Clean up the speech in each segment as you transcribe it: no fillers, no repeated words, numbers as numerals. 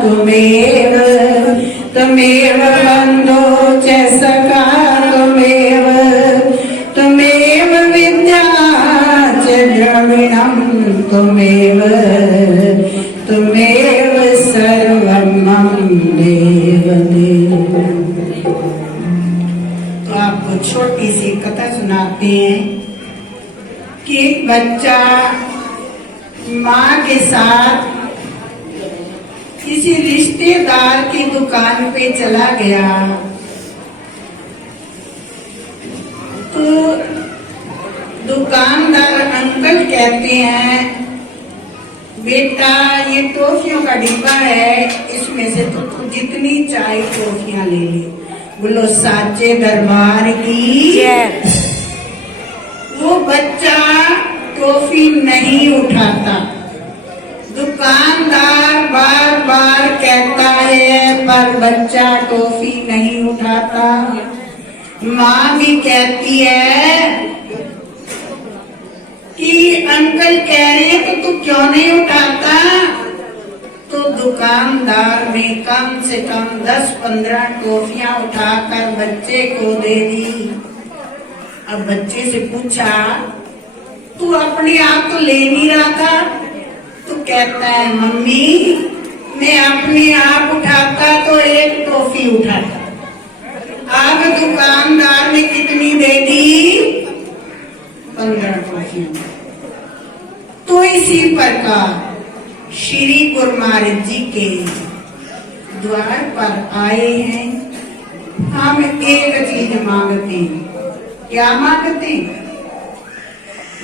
त्वमेव त्वमेव बन्धो च सखा त्वमेव त्वमेव विद्या च द्रविणं त्वमेव त्वमेव सर्वं मम देव देव। तो आपको छोटी सी कथा सुनाते हैं कि एक बच्चा माँ के साथ किसी रिश्तेदार की दुकान पे चला गया। तो दुकानदार अंकल कहते हैं, बेटा ये टॉफियों का डिब्बा है, इसमें से तो जितनी चाहे टॉफियां ले ले। बोलो साचे दरबार की। वो बच्चा टॉफी नहीं उठाता। दुकानदार बार बार कहता है पर बच्चा टॉफी नहीं उठाता। माँ भी कहती है कि अंकल कह रहे हैं कि तू क्यों नहीं उठाता। तो दुकानदार ने कम से कम 10-15 टॉफियां उठाकर बच्चे को दे दी। अब बच्चे से पूछा, तू अपने आप तो ले नहीं रहा था। तो कहता है, मम्मी मैं अपने आप उठाता तो एक टॉफी उठाता। अब दुकानदार ने कितनी दे दी? 15 टॉफियां। तो इसी प्रकार श्री गुरु महाराज जी के द्वार पर आए हैं। हम एक चीज मांगते हैं। क्या मांगते हैं?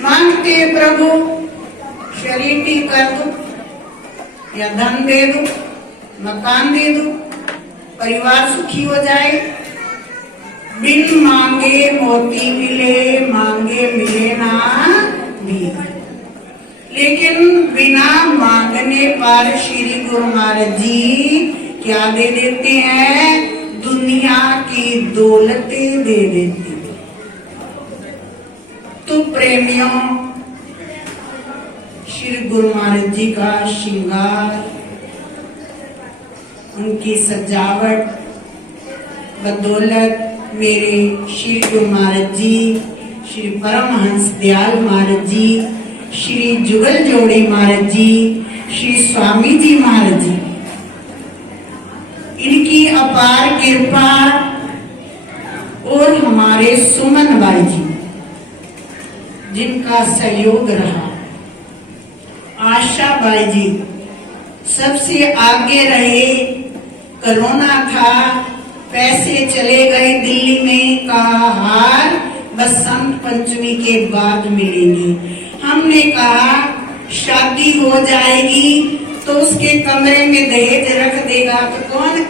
मांगते प्रभु शरीर ठीक कर दो, या धन दे दो, मकान दे दो, परिवार सुखी हो जाए। बिन मांगे मोती मिले, मांगे मिले ना भीख। लेकिन बिना मांगने पर श्री गुरु महाराज जी क्या दे देते हैं? दुनिया की दौलतें दे देते हैं। तो प्रेमियों, श्री गुरु महाराज जी का श्रृंगार, उनकी सजावट बदौलत मेरे श्री गुरु महाराज जी, श्री परमहंस दयाल महाराज जी, श्री जुगल जोड़ी महाराज जी, श्री स्वामी जी महाराज जी, इनकी अपार कृपा और हमारे सुमन भाई जी जिनका सहयोग रहा, आशा बाई जी सबसे आगे रहे। कोरोना था, पैसे चले गए दिल्ली में, कहा हार बसंत पंचमी के बाद मिलेंगे। हमने कहा शादी हो जाएगी तो उसके कमरे में दहेज रख देगा तो कौन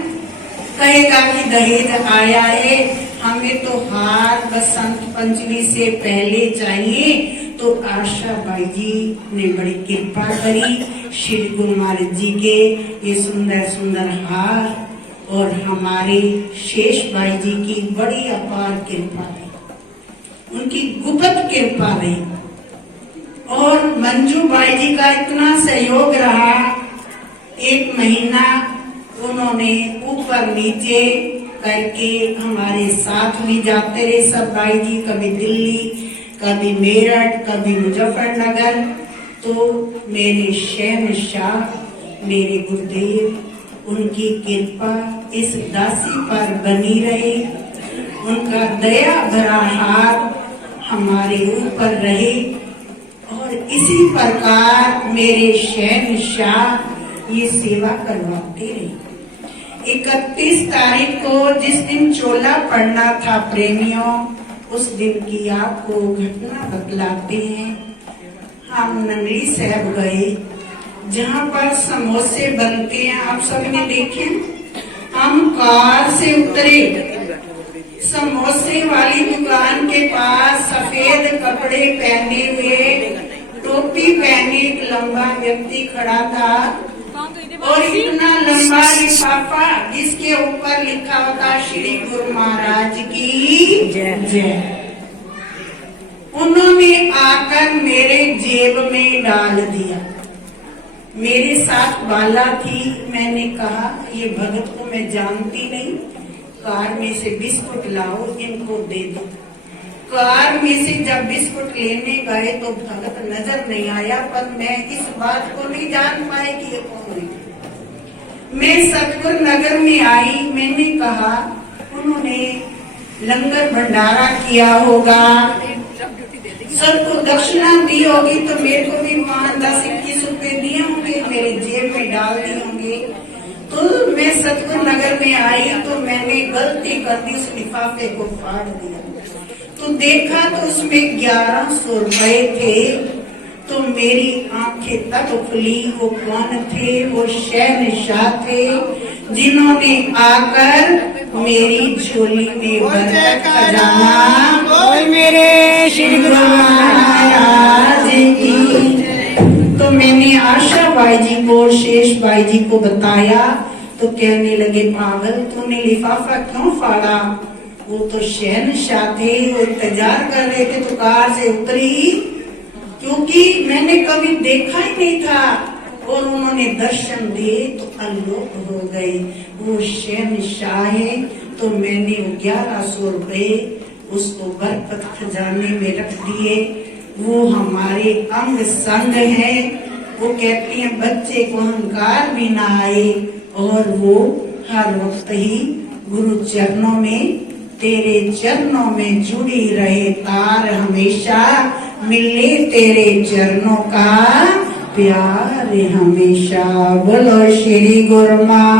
कहेगा कि दहेज आया है। हमें तो हार बसंत पंचमी से पहले चाहिए। तो आशा बाई जी ने बड़ी कृपा करी, श्री गुरु महाराज जी के ये सुंदर सुंदर हार, और हमारे शेष भाई जी की बड़ी अपार कृपा रही, उनकी गुप्त कृपा रही। और मंजू भाई जी का इतना सहयोग रहा। 1 महीना उन्होंने ऊपर नीचे करके हमारे साथ में जाते रहे सब भाई जी, कभी दिल्ली, कभी मेरठ, कभी मुजफ्फरनगर। तो मेरे शहंशाह मेरे गुरुदेव, उनकी कृपा इस दासी पर बनी रहे, उनका दया भरा हाथ हमारे ऊपर रहे। और इसी प्रकार मेरे शहंशाह ये सेवा करवाते रहे। 31 तारीख को जिस दिन चोला पड़ना था प्रेमियों, उस दिन की आपको घटना बतलाते हैं। हम नंगली साहब गए, जहाँ पर समोसे बनते हैं, आप सबने देखे। हम कार से उतरे, समोसे वाली दुकान के पास सफेद कपड़े पहने हुए, टोपी पहने एक लंबा व्यक्ति खड़ा था, और इतना लंबा लिफाफा जिसके ऊपर लिखा होता श्री गुरु महाराज की जय। उन्होंने आकर मेरे जेब में डाल दिया। मेरे साथ बाला थी। मैंने कहा ये भगत को मैं जानती नहीं, कार में से बिस्कुट लाओ इनको दे दो। कार में से जब बिस्कुट लेने गए तो भगत नजर नहीं आया, पर मैं इस बात को नहीं जान पाई कि ये कौन है। मैं सतगुरु नगर में आई, मैंने कहा उन्होंने लंगर भंडारा किया होगा, सबको दक्षिणा दी होगी, तो मेरे को भी 5-10-21 रुपए दिए होंगे, मेरे जेब में डाल दिए होंगे। तो मैं सतगुरु नगर में आई तो मैंने गलती कर दी, उस लिफाफे को फाड़ दिया। तो देखा तो उसमें 1100 रुपए थे। तो मेरी आंखें तब खुली, वो कौन थे? वो शहनशाह थे, जिन्होंने आकर मेरी झोली में बरकत खजाना बोल मेरे श्री गुरु महाराज की। तो मैंने आशा बाई जी को, शेष बाई जी को बताया तो कहने लगे, पागल तूने लिफाफा क्यों फाड़ा? वो तो शहनशाह थे, वो इंतजार कर रहे थे तो कार से उतरी, क्योंकि मैंने कभी देखा ही नहीं था, और उन्होंने दर्शन दिए तो अलोप हो गए। वो शहनशाह है। तो मैंने 1100 रुपए उसको बरकत खजाने में रख दिए। वो हमारे अंग संग है। वो कहती हैं बच्चे को अहंकार भी ना आए, और वो हर वक्त ही गुरु चरणों में, तेरे चरणों में जुड़ी रहे तार, हमेशा मिले तेरे चरणों का प्यार हमेशा। बोलो श्री गुरु माँ।